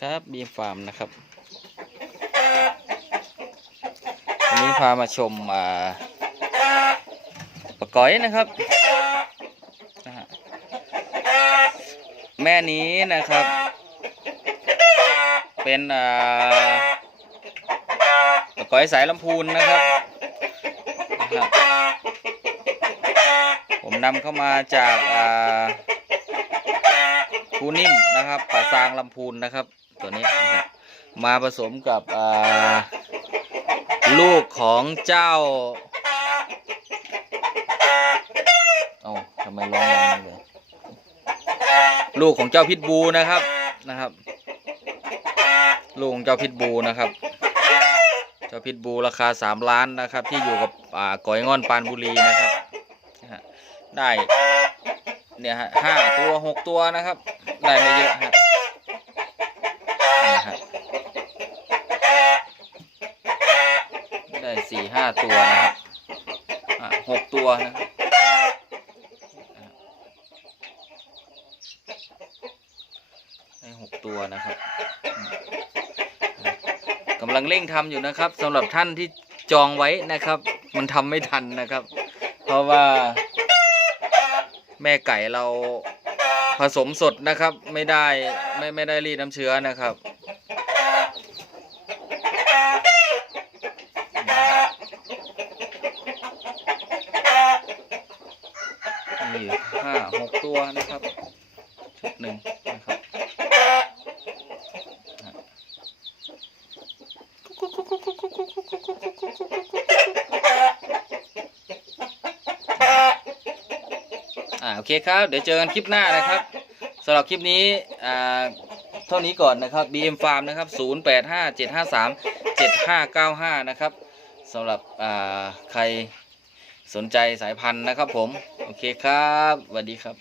ครับบีมฟาร์มนะครับวันนี้พามาชมอ่าปลาก้อยนะครับ แม่นี้นะครับ เป็นอ่าปลาก้อยสายลำพูนนะครับนะฮะผมนำเข้ามาจากอ่าภูนิ่มนะครับป่าซางลำพูนนะครับ ตัวนี้นะครับมาผสมกับลูกของเจ้าเอาทำไมร้องดังเลยลูกของเจ้าพิษบูนะครับนะครับ ลูกของเจ้าพิษบูนะครับ เจ้าพิษบูราคาสามล้านนะครับ ที่อยู่กับอ่ากอยงอนปานบุรีนะครับได้เนี่ยฮะห้าตัวหกตัวนะครับ ได้ไม่เยอะฮะ ได้สี่ห้าตัวนะครับหกตัวนะครับ ได้หกตัวนะครับกำลังเร่งทำอยู่นะครับสำหรับท่านที่จองไว้นะครับ มันทำไม่ทันนะครับ เพราะว่าแม่ไก่เรา ผสมสดนะครับ ไม่ได้ไม่ไม่ได้รีดน้ำเชื้อนะครับ นี่ห้าหกตัวนะครับชุดหนึ่งนะครับ อ่าโอเคครับ เดี๋ยวเจอกันคลิปหน้านะครับสำหรับคลิปนี้อ่าเท่านี้ก่อนนะครับ BM Farm นะครับ 0857537595 นะครับสำหรับอ่าใครสนใจสายพันธุ์นะครับผม โอเคครับสวัสดีครับ